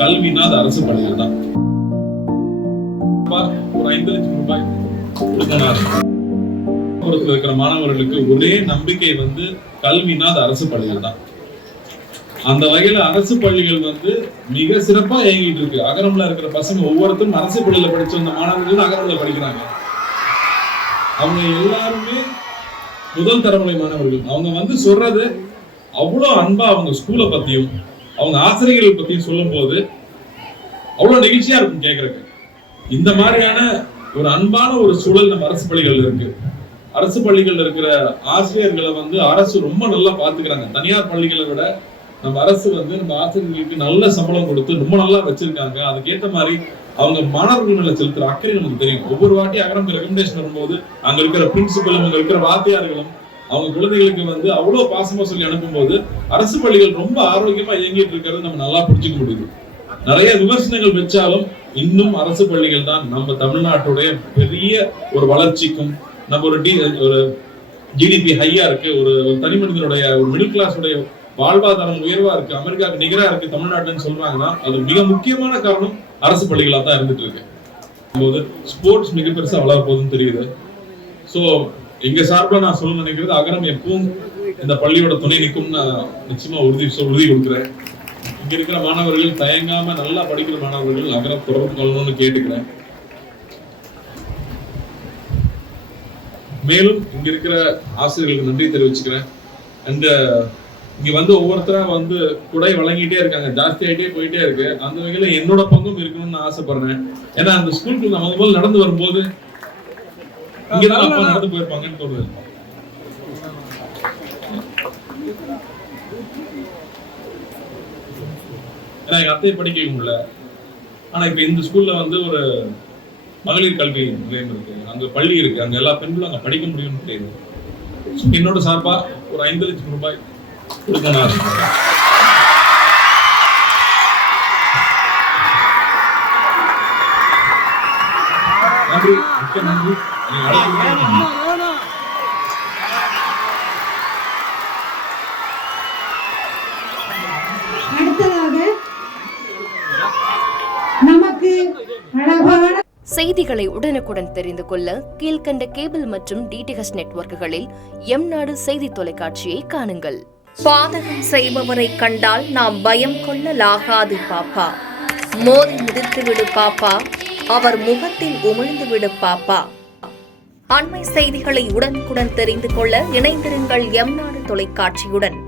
கல்வினா அது அரசு பள்ளிகள் தான். ஒரு 5 லட்சம் ரூபாய் இருக்கிற மாணவர்களுக்கு ஒரே நம்பிக்கை வந்து கல்வினா அது அரசு பள்ளிகள் தான். அந்த வகையில அரசு பள்ளிகள் வந்து மிக சிறப்பா இயங்கிட்டு இருக்கு. அகரம்ல இருக்கிற பசங்க ஒவ்வொருத்தரும் அரசு பள்ளியில படிச்ச வந்த மாணவர்கள் அகரம்ல படிக்கிறாங்க. அவங்க எல்லாருமே முதல் தலைமுறை மாணவர்கள். அவங்க வந்து சொல்றது அவ்வளவு அன்பா அவங்க ஸ்கூலை பத்தியும் அவங்க ஆசிரியர்கள் பத்தியும் சொல்லும் போது அவ்வளவு நெகிழ்ச்சியா இருக்கும் கேட்கறதுக்கு. இந்த மாதிரியான ஒரு அன்பான ஒரு சூழல் நம்ம அரசு பள்ளிகள் இருக்கு. அரசு பள்ளிகள் இருக்கிற ஆசிரியர்களை வந்து அரசு ரொம்ப நல்லா பாத்துக்கிறாங்க. தனியார் பள்ளிகளை விட நம்ம அரசு வந்து நம்ம ஆசிரியர்களுக்கு நல்ல சம்பளம் கொடுத்து ரொம்ப நல்லா வச்சிருக்காங்க. அதுக்கேற்ற மாதிரி அவங்க மாணவர்கள் மேல செலுத்துற அக்கறை நமக்கு தெரியும். ஒவ்வொரு வாட்டி அகரம் ரெக்கமெண்டேஷன் வரும்போது அங்க இருக்கிற பிரின்சிபலும் அங்க இருக்கிற வாத்தியார்களும் அவங்க குழந்தைகளுக்கு வந்து அவ்வளவு பாசமா சொல்லி அனுப்பும்போது அரசு பள்ளிகள் ரொம்ப ஆரோக்கியமா இயங்கிட்டு இருக்கிறது நம்ம நல்லா புரிஞ்சுக்க முடியுது. நிறைய விமர்சனங்கள் வச்சாலும் இன்னும் அரசு பள்ளிகள் தான் நம்ம தமிழ்நாட்டுடைய பெரிய ஒரு வளர்ச்சிக்கும் நம்ம ஒரு ஜிடிபி ஹையா இருக்கு, ஒரு தனி மனிதனுடைய ஒரு மிடில் கிளாஸ் உடைய வாழ்வாதாரம் உயர்வா இருக்கு, அமெரிக்காவுக்கு நிகரா இருக்கு தமிழ்நாட்டுன்னு சொல்றாங்கன்னா அது மிக முக்கியமான காரணம் அரசு பள்ளிகளா தான் இருந்துட்டு இருக்கு. போது ஸ்போர்ட்ஸ் மிக பெருசா வளர போகுதுன்னு தெரியுது. சோ எங்க சார்பில் நான் சொல்ல நினைக்கிறது அகரம் எப்பவும் இந்த பள்ளியோட துணை நிற்கும் நான் நிச்சயமா உறுதி கொடுக்குறேன். இங்க இருக்கிற மாணவர்கள் தயங்காம நல்லா படிக்கிற மாணவர்கள் அகரம் தொடர்பு கொள்ளணும்னு கேட்டுக்கிறேன். மேலும் இங்க இருக்கிற ஆசிரியர்களுக்கு நன்றி தெரிவிச்சுக்கிறேன். அண்ட் இங்க வந்து ஒவ்வொருத்தரா வந்து குடை வழங்கிட்டே இருக்காங்க, ஜாஸ்தி ஆகிட்டே போயிட்டே இருக்கு. அந்த வகையில என்னோட பங்கும் இருக்கணும்னு நான் ஆசைப்படுறேன். ஏன்னா அந்த ஸ்கூலுக்கு நான் முதல் நடந்து வரும்போது இங்கதான் அப்பா நடந்து போயிருப்பாங்கன்னு தோணுது. ஏன்னா எங்க அத்தையை படிக்க முடியல. ஆனா இப்ப இந்த ஸ்கூல்ல வந்து ஒரு மகளிர் கல்வி நிலையம் இருக்கு, அங்க பள்ளி இருக்கு, அங்க எல்லா பெண்களும் அங்க படிக்க முடியும்னு தெரியுது. என்னோட சார்பா ஒரு 5 லட்சம் ரூபாய் கொடுக்கணும். நன்றி, மிக்க நன்றி. அடுத்ததாக நமக்கு அழகான செய்திகளை உடனுக்குடன் தெரிந்து கொள்ள கீழ்கண்ட கேபிள் மற்றும் டிடிஹெச் நெட்வொர்க்குகளில் எம் நாடு செய்தி தொலைக்காட்சியை காணுங்கள். பாதகம் செய்பவரை கண்டால் நாம் பயம் கொள்ளலாகாது பாப்பா. மோதி மிதித்துவிடு பாப்பா, அவர் முகத்தில் உமிழ்ந்துவிடு பாப்பா. அண்மை செய்திகளை உடனுக்குடன் தெரிந்து கொள்ள இணைந்திருங்கள் எம் நாடு தொலைக்காட்சியுடன்.